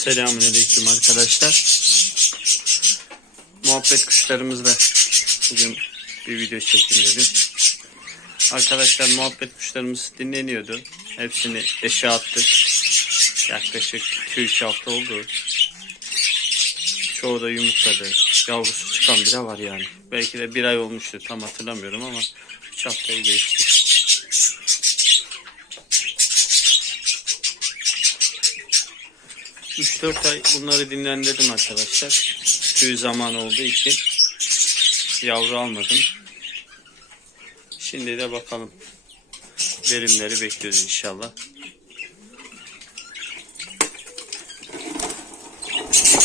Selamünaleyküm arkadaşlar. Muhabbet kuşlarımızla bugün bir video çekeyim dedim. Arkadaşlar muhabbet kuşlarımız dinleniyordu. Hepsini eşe attık. Yaklaşık 2-3 hafta oldu. Çoğu da yumurtladı. Yavrusu çıkan bile var yani. Belki de bir ay olmuştu tam hatırlamıyorum ama 3 haftayı geçti. Üç dört ay bunları dinlendirdim arkadaşlar. Tüy zaman olduğu için yavru almadım. Şimdi de bakalım. Verimleri bekliyoruz inşallah.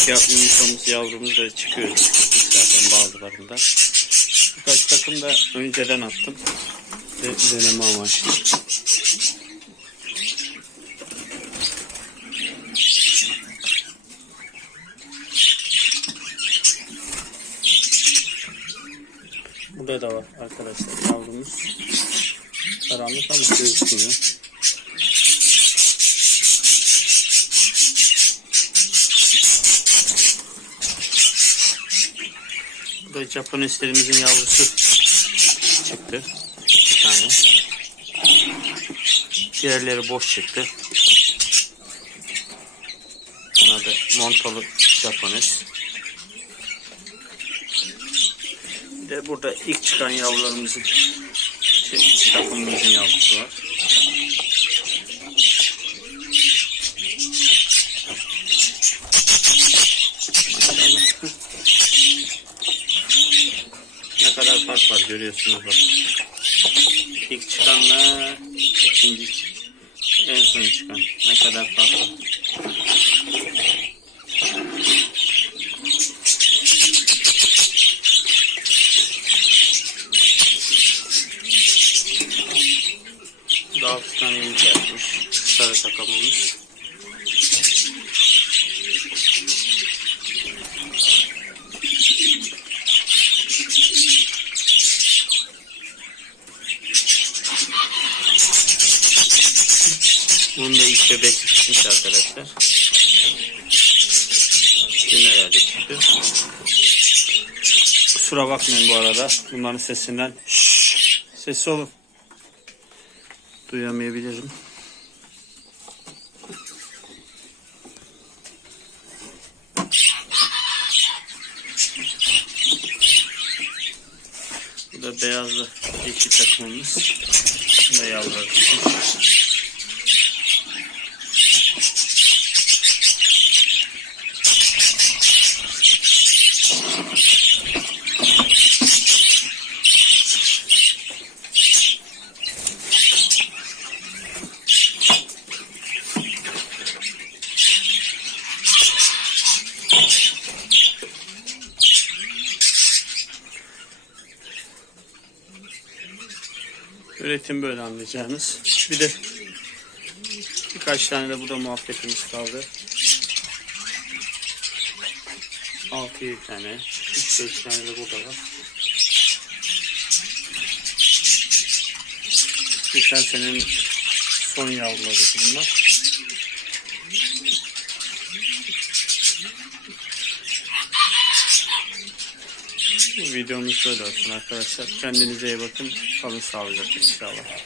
Yumurtamız yavrumuz da çıkıyor. Zaten bazılarında. Birkaç takım da önceden attım. De, deneme amaçlı. Burada da var arkadaşlar yavrumuz. Karanlık ama gözükmüyor. Bu da Japoneslerimizin yavrusu çıktı. İki tane. Diğerleri boş çıktı. Bunlar da montolu Japones. Bir de burada ilk çıkan yavrularımızın şey, takımımızın yavrusu var. Ne kadar fark var görüyorsunuz bak. İlk çıkanla ikinci en son çıkan ne kadar fark var. Daha bir tane yumurta yapmış. Sarı takamamız. Bunun da ilk bebek çıkmış arkadaşlar. Dün herhalde çıktı. Kusura bakmayın bu arada. Bunların sesinden. Şşş, sesi olun. Duyamayabilirim. Beyazlı yeşil takımımız. Bu da yavruları çıkmış. Üretim böyle anlayacağınız. Bir de birkaç tane de burada muhabbetimiz kaldı. 6-7 tane, 3-4 tane de burada var. Geçen senenin son yavruları bunlar. Videomuz böyle olsun arkadaşlar. Kendinize iyi bakın. Kalın sağlıcakla inşallah.